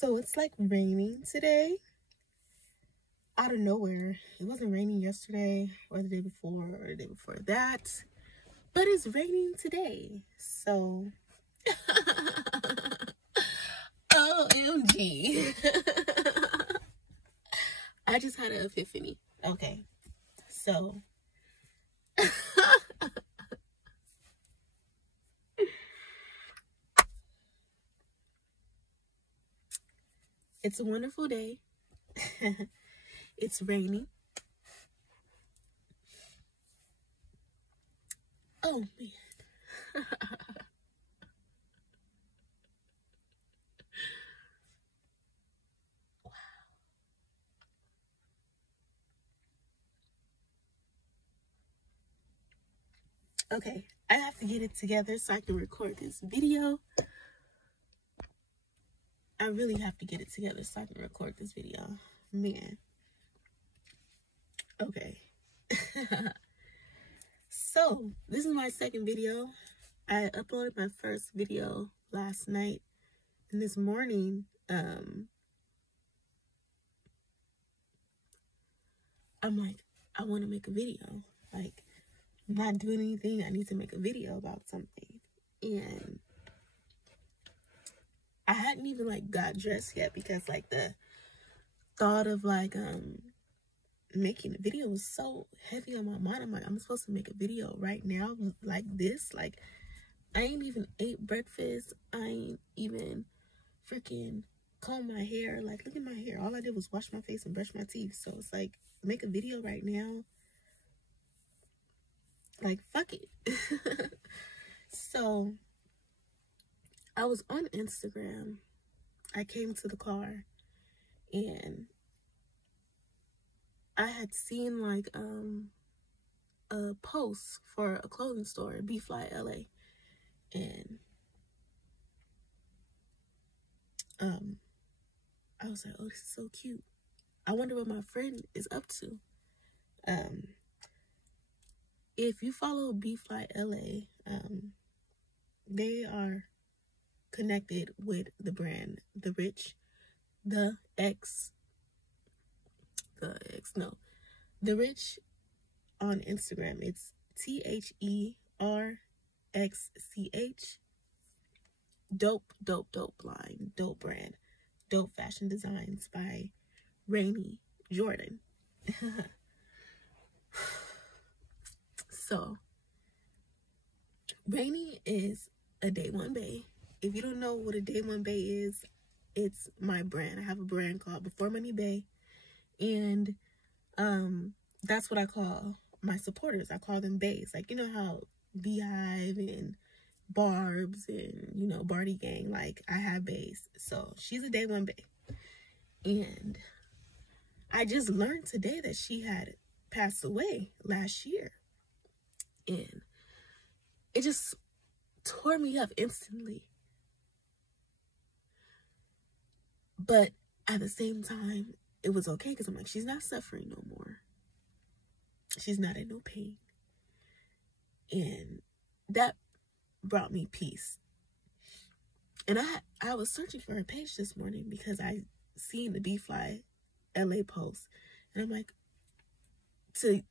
So it's like raining today. Out of nowhere. It wasn't raining yesterday or the day before or the day before that. But it's raining today. So OMG. I just had an epiphany. Okay. So it's a wonderful day. It's raining. Oh man. Wow. Okay, I have to get it together so I can record this video. I really have to get it together so I can record this video. Man. Okay. So, this is my second video. I uploaded my first video last night. And this morning, I'm like, I want to make a video. Like, I'm not doing anything. I need to make a video about something. And I hadn't even, like, got dressed yet because, like, the thought of, like, making a video was so heavy on my mind. I'm like, I'm supposed to make a video right now like this. Like, I ain't even ate breakfast. I ain't even freaking comb my hair. Like, look at my hair. All I did was wash my face and brush my teeth. So it's like, make a video right now. Like, fuck it. So I was on Instagram. I came to the car and I had seen like a post for a clothing store, B-Fly LA, and I was like, oh, this is so cute. I wonder what my friend is up to. If you follow B-Fly LA, they are connected with the brand Rxch, the Rxch on Instagram. It's THERXCH. Dope line, dope brand, dope fashion designs by Rainey Jordan. So Rainey is a day one bae. If you don't know what a day one bae is, it's my brand. I have a brand called Before Money Bae, and that's what I call my supporters. I call them baes. Like, you know how Beehive and Barbs and, you know, Barty Gang, like, I have baes. So she's a day one bae. And I just learned today that she had passed away last year. And it just tore me up instantly. But at the same time, it was okay because I'm like, she's not suffering no more. She's not in no pain. And that brought me peace. And I was searching for her page this morning because I seen the B-Fly LA post. And I'm like,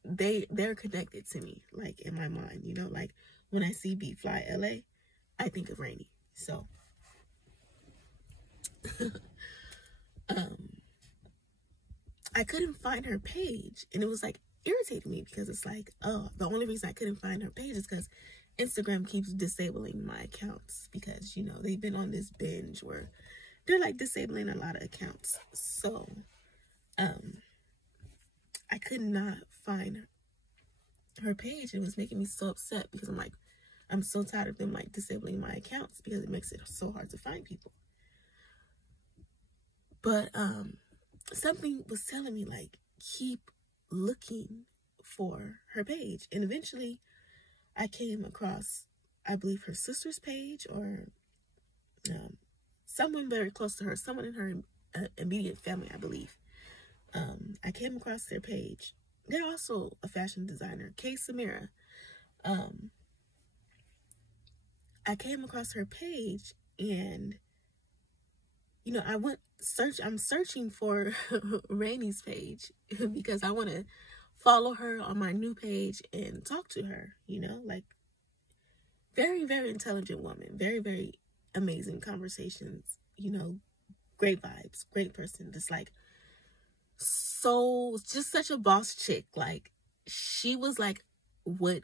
they're connected to me, like, in my mind, you know, like, when I see B-Fly LA, I think of Rainey. So I couldn't find her page, and it was like irritating me because it's like, oh, the only reason I couldn't find her page is because Instagram keeps disabling my accounts because, you know, they've been on this binge where they're like disabling a lot of accounts. So I could not find her page. It was making me so upset because I'm like, I'm so tired of them like disabling my accounts because it makes it so hard to find people. But something was telling me, like, keep looking for her page. And eventually I came across, I believe, her sister's page or someone very close to her, someone in her immediate family, I believe. I came across their page. They're also a fashion designer, Kay Samira. I came across her page, and you know, I'm searching for Rainey's page because I want to follow her on my new page and talk to her, you know, like very, very intelligent woman, very, very amazing conversations, you know, great vibes, great person, just like, so just such a boss chick. Like, she was like what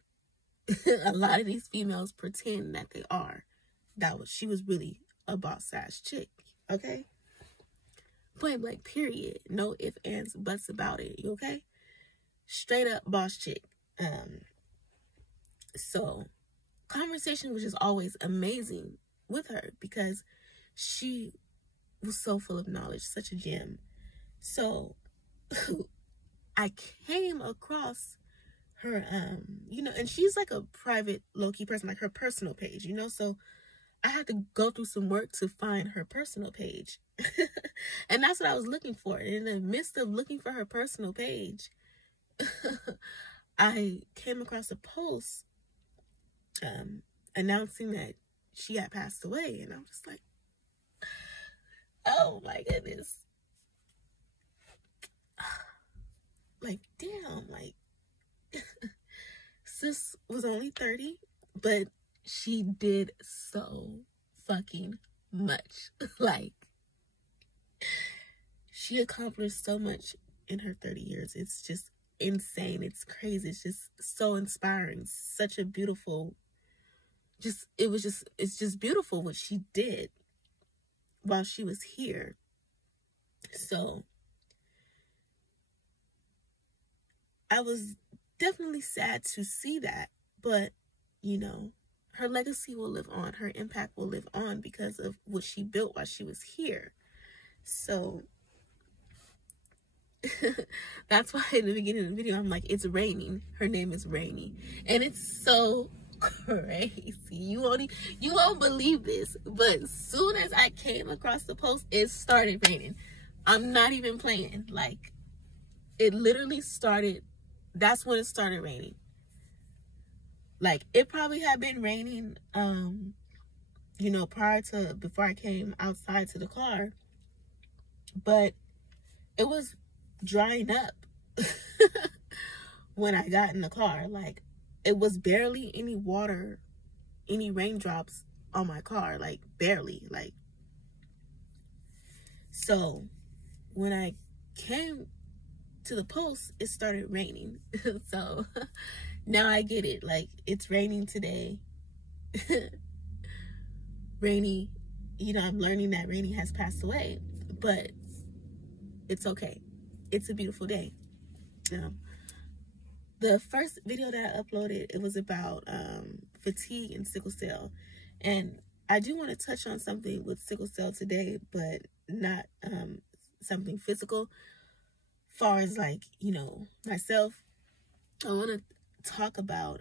a lot of these females pretend that they are. She was really a boss ass chick, okay? Point blank, period. No ifs, ands, buts about it, okay? Straight up boss chick. So conversation was just always amazing with her because she was so full of knowledge, such a gem. So I came across her, you know, and she's like a private, low-key person, like her personal page, you know, so I had to go through some work to find her personal page. And that's what I was looking for. And in the midst of looking for her personal page, I came across a post announcing that she had passed away. And I'm just like, oh my goodness. Like, damn, like, sis was only 30, but she did so fucking much. Like, she accomplished so much in her 30 years. It's just insane. It's crazy. It's just so inspiring. Such a beautiful, it's just beautiful what she did while she was here. So I was definitely sad to see that, but you know, her legacy will live on. Her impact will live on because of what she built while she was here. So that's why in the beginning of the video, I'm like, it's raining. Her name is Rainey. And it's so crazy. You won't believe this. But as soon as I came across the post, it started raining. I'm not even playing. Like, it literally started. That's when it started raining. Like, it probably had been raining, you know, before I came outside to the car. But it was drying up when I got in the car. Like, it was barely any water, any raindrops on my car. Like, barely. Like, so when I came to the post, it started raining. So now I get it. Like, it's raining today. Rainey, you know, I'm learning that Rainey has passed away, but it's okay. It's a beautiful day. The first video that I uploaded, it was about fatigue and sickle cell. And I do want to touch on something with sickle cell today, but not something physical. Far as, like, you know, myself, I want to talk about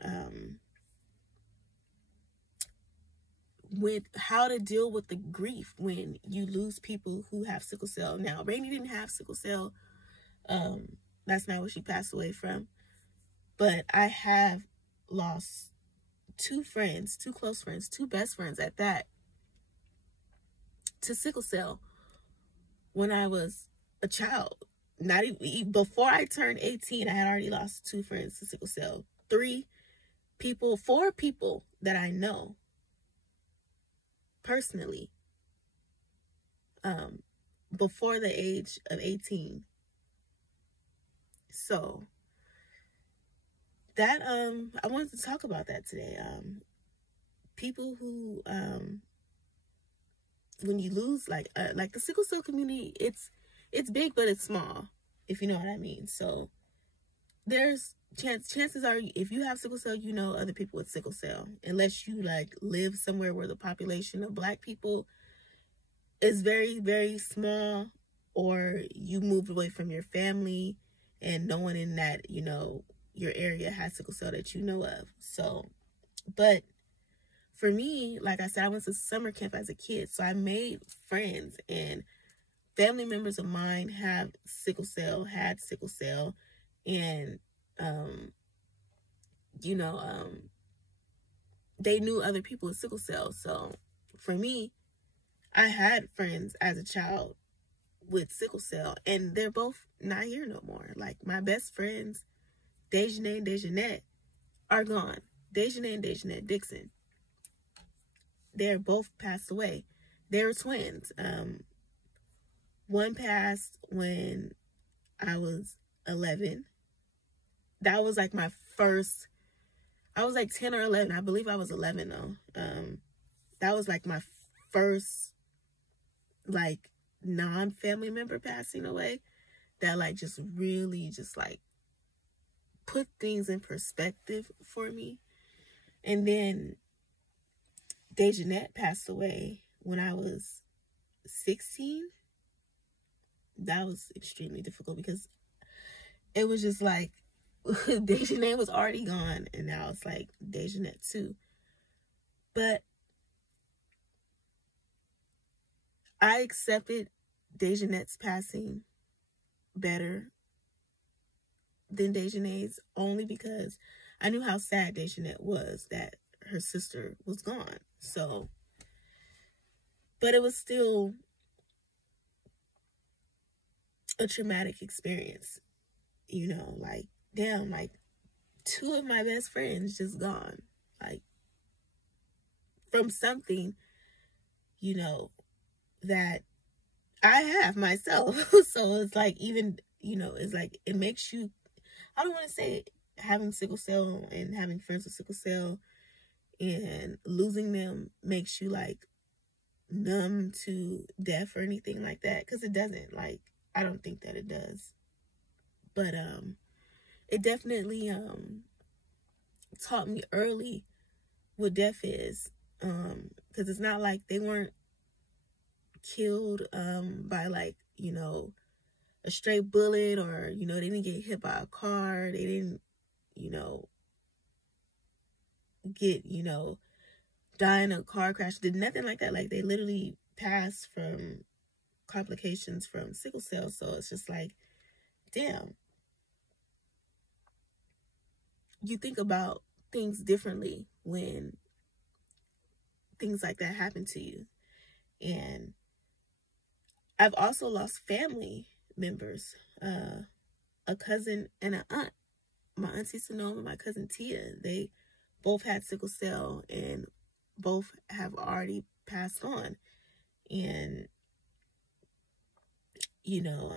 with how to deal with the grief when you lose people who have sickle cell. Now, Rainey didn't have sickle cell. That's not what she passed away from. But I have lost two close friends, two best friends at that, to sickle cell when I was a child. Not even before I turned 18, I had already lost two friends to sickle cell. 4 people that I know personally, before the age of 18. So that, I wanted to talk about that today. People who, when you lose, like the sickle cell community, it's big, but it's small, if you know what I mean. So there's chances are, if you have sickle cell, you know other people with sickle cell, unless you like live somewhere where the population of Black people is very, very small, or you moved away from your family and no one in that, you know, your area has sickle cell that you know of. So, but for me, like I said, I went to summer camp as a kid, so I made friends, and family members of mine had sickle cell, and you know, they knew other people with sickle cell. So for me, I had friends as a child with sickle cell, and they're both not here no more. Like, my best friends, Dejanay and Dejanette, are gone. Dejanay and Dejanette Dixon, they're both passed away. They were twins. One passed when I was 11. That was like my first, I was like 10 or 11. I believe I was 11 though. That was like my first like non-family member passing away that like just really just like put things in perspective for me. And then Dejanette passed away when I was 16. That was extremely difficult because it was just like Dejanette was already gone, and now it's like Dejanette too. But I accepted Dejanette's passing better than Dejanay's, only because I knew how sad Dejanette was that her sister was gone. So, but it was still a traumatic experience, you know, like, damn, like 2 of my best friends just gone, like from something, you know, that I have myself. So it's like, even, you know, it's like, it makes you, I don't want to say having sickle cell and having friends with sickle cell and losing them makes you like numb to death or anything like that, because it doesn't. Like, I don't think that it does. But it definitely taught me early what death is, because it's not like they weren't killed by like, you know, a straight bullet, or, you know, they didn't get hit by a car, they didn't, you know, get, you know, die in a car crash, did nothing like that. Like, they literally passed from complications from sickle cell. So it's just like, damn, you think about things differently when things like that happen to you. And I've also lost family members, a cousin and an aunt. My auntie Sonoma and my cousin Tia, they both had sickle cell and both have already passed on. And, you know,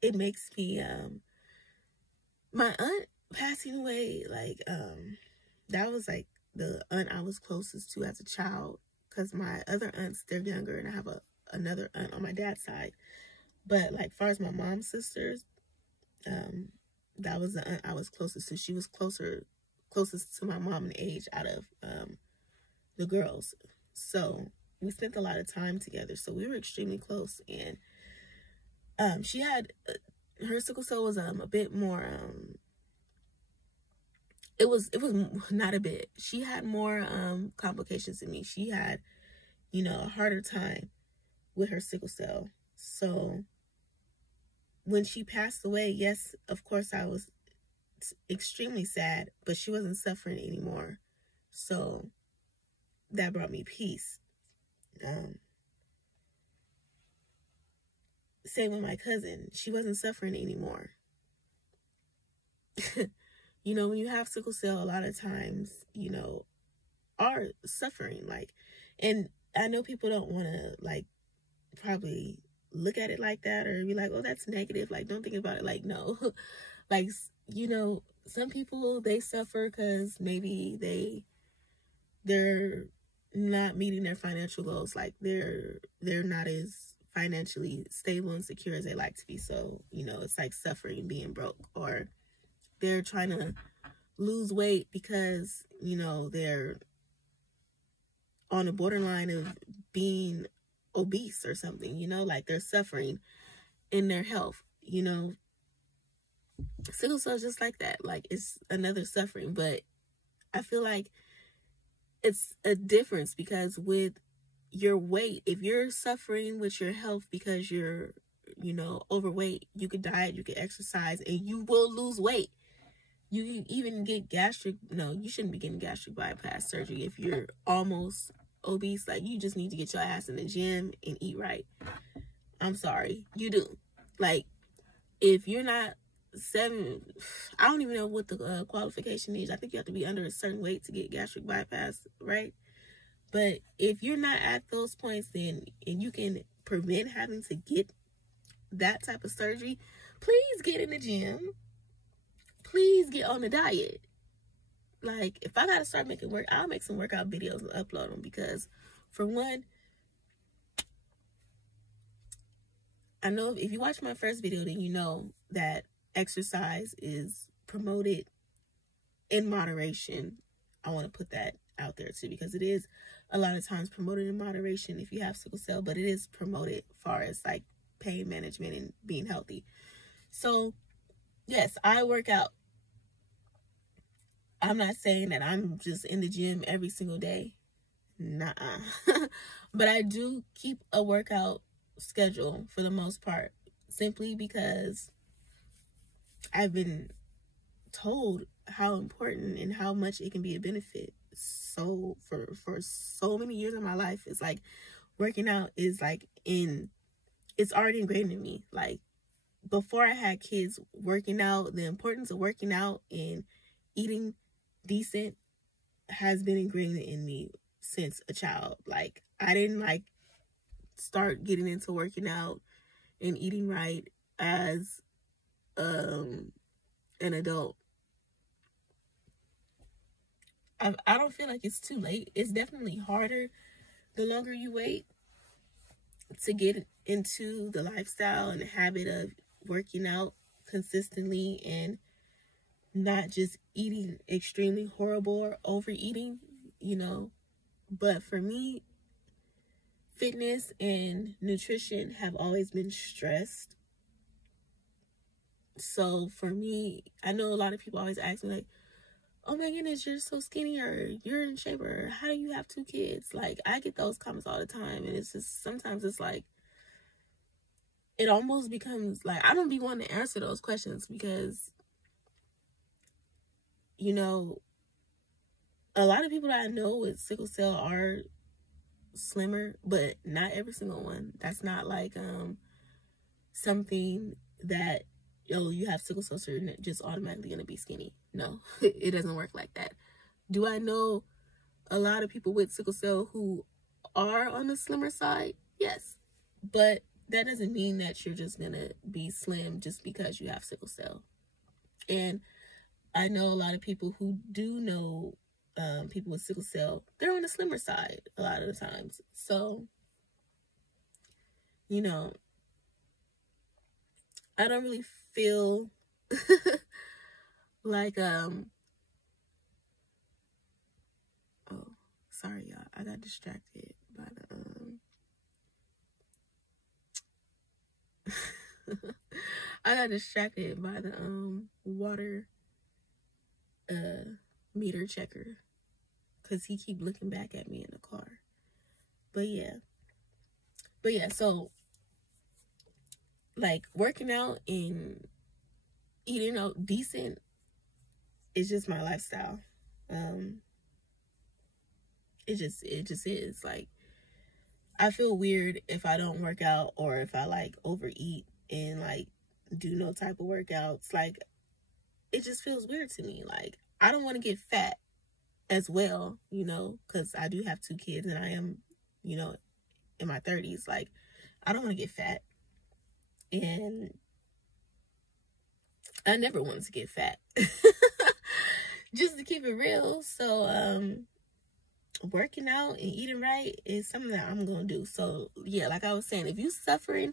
it makes me, my aunt passing away, like, that was like the aunt I was closest to as a child, because my other aunts, they're younger, and I have another aunt on my dad's side. But like, far as my mom's sisters, that was the aunt I was closest to. She was closest to my mom in age out of the girls. So we spent a lot of time together. So we were extremely close. And she had, her sickle cell was a bit more, it was not a bit. She had more complications than me. She had, you know, a harder time with her sickle cell. So when she passed away, yes, of course, I was extremely sad, but she wasn't suffering anymore. So that brought me peace. Same with my cousin. She wasn't suffering anymore. You know, when you have sickle cell, a lot of times, you know, are suffering. Like, and I know people don't want to, like, probably look at it like that, or be like, oh, that's negative. Like, don't think about it. Like, no. Like, you know, some people, they suffer because maybe they're not meeting their financial goals. Like, they're not as financially stable and secure as they like to be. So, you know, it's like suffering being broke. Or they're trying to lose weight because, you know, they're on the borderline of being obese or something, you know, like they're suffering in their health, you know. Sickle cell is just like that. Like, it's another suffering. But I feel like it's a difference, because with your weight, if you're suffering with your health because you're, you know, overweight, you could diet, you could exercise, and you will lose weight. You can even get no, you shouldn't be getting gastric bypass surgery if you're almost obese. Like, you just need to get your ass in the gym and eat right. I'm sorry, you do. Like, if you're not I don't even know what the qualification is. I think you have to be under a certain weight to get gastric bypass, right? But if you're not at those points, then, and you can prevent having to get that type of surgery, please get in the gym. Please get on the diet. Like, if I gotta start making I'll make some workout videos and upload them, because for one, I know if you watch my first video, then you know that exercise is promoted in moderation. I want to put that out there too, because it is a lot of times promoted in moderation if you have sickle cell, but it is promoted far as like pain management and being healthy. So yes, I work out. I'm not saying that I'm just in the gym every single day. Nuh-uh. But I do keep a workout schedule for the most part, simply because I've been told how important and how much it can be a benefit. So for so many years of my life, it's like working out is like it's already ingrained in me. Like, before I had kids, working out, the importance of working out and eating decent has been ingrained in me since a child. Like, I didn't like start getting into working out and eating right as an adult. I don't feel like it's too late. It's definitely harder the longer you wait to get into the lifestyle and the habit of working out consistently and not just eating extremely horrible or overeating, you know. But for me, fitness and nutrition have always been stressed. So for me, I know a lot of people always ask me like, oh my goodness, you're so skinny, or you're in shape, or how do you have 2 kids? Like, I get those comments all the time, and it's just, sometimes it's like, it almost becomes like, I don't be wanting to answer those questions, because, you know, a lot of people that I know with sickle cell are slimmer, but not every single one. That's not like something that, oh, you have sickle cell, so you're just automatically gonna be skinny. No, it doesn't work like that. Do I know a lot of people with sickle cell who are on the slimmer side? Yes, but that doesn't mean that you're just gonna be slim just because you have sickle cell. And I know a lot of people who do know people with sickle cell, they're on the slimmer side a lot of the times. So, you know, I don't really feel like oh, sorry y'all, I got distracted by the I got distracted by the water meter checker, because he keep looking back at me in the car. But yeah, so like working out and eating out decent is just my lifestyle. It just is. Like, I feel weird if I don't work out, or if I like overeat and like do no type of workouts. Like, it just feels weird to me. Like, I don't want to get fat as well, you know, because I do have 2 kids and I am, you know, in my 30s. Like, I don't want to get fat, and I never wanted to get fat. Just to keep it real. So working out and eating right is something that I'm gonna do. So yeah, like I was saying, if you suffering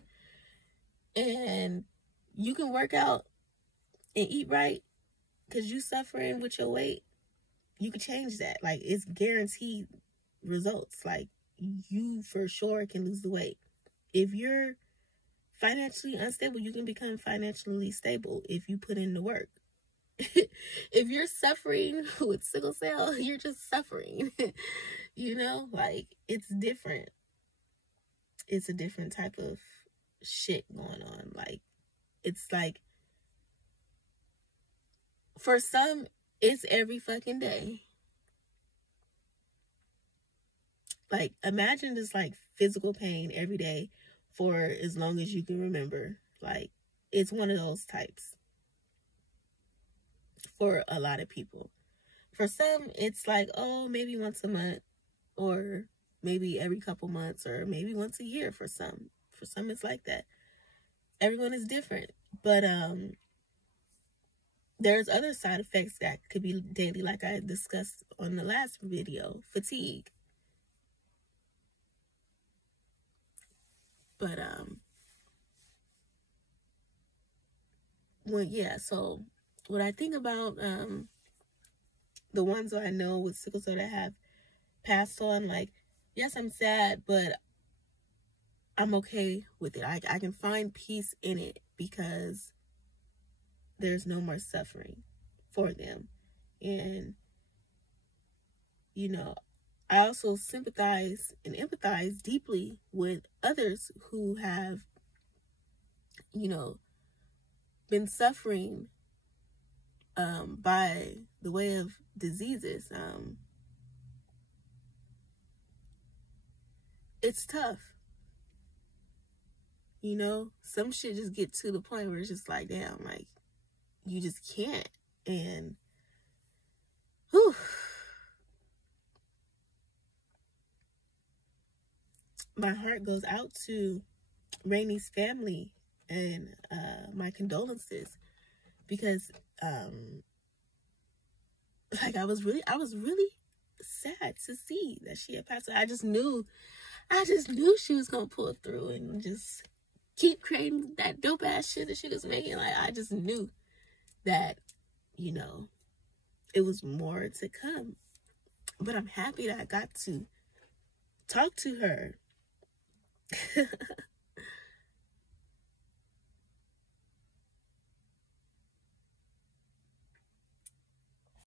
and you can work out and eat right because you suffering with your weight, you can change that. Like, it's guaranteed results. Like, you for sure can lose the weight. If you're financially unstable, you can become financially stable if you put in the work. If you're suffering with sickle cell, you're just suffering. You know, like, it's different. It's a different type of shit going on. Like, it's like For some, it's every fucking day. Like, imagine just like physical pain every day for as long as you can remember. Like, it's one of those types for a lot of people. For some, it's like, oh, maybe once a month, or maybe every couple months, or maybe once a year for some. For some, it's like that. Everyone is different. But there's other side effects that could be daily, like I discussed on the last video, fatigue. But so what I think about the ones that I know with sickle cell that have passed on, like, yes, I'm sad, but I'm okay with it. I can find peace in it because there's no more suffering for them. And, you know, I also sympathize and empathize deeply with others who have, you know, been suffering by the way of diseases. It's tough. You know, some shit just get to the point where it's just like, damn, like, you just can't. And, whew. My heart goes out to Rainey's family, and my condolences, because like, I was really sad to see that she had passed away. I just knew she was gonna pull through and just keep creating that dope ass shit that she was making. Like, I just knew that, you know, it was more to come. But I'm happy that I got to talk to her.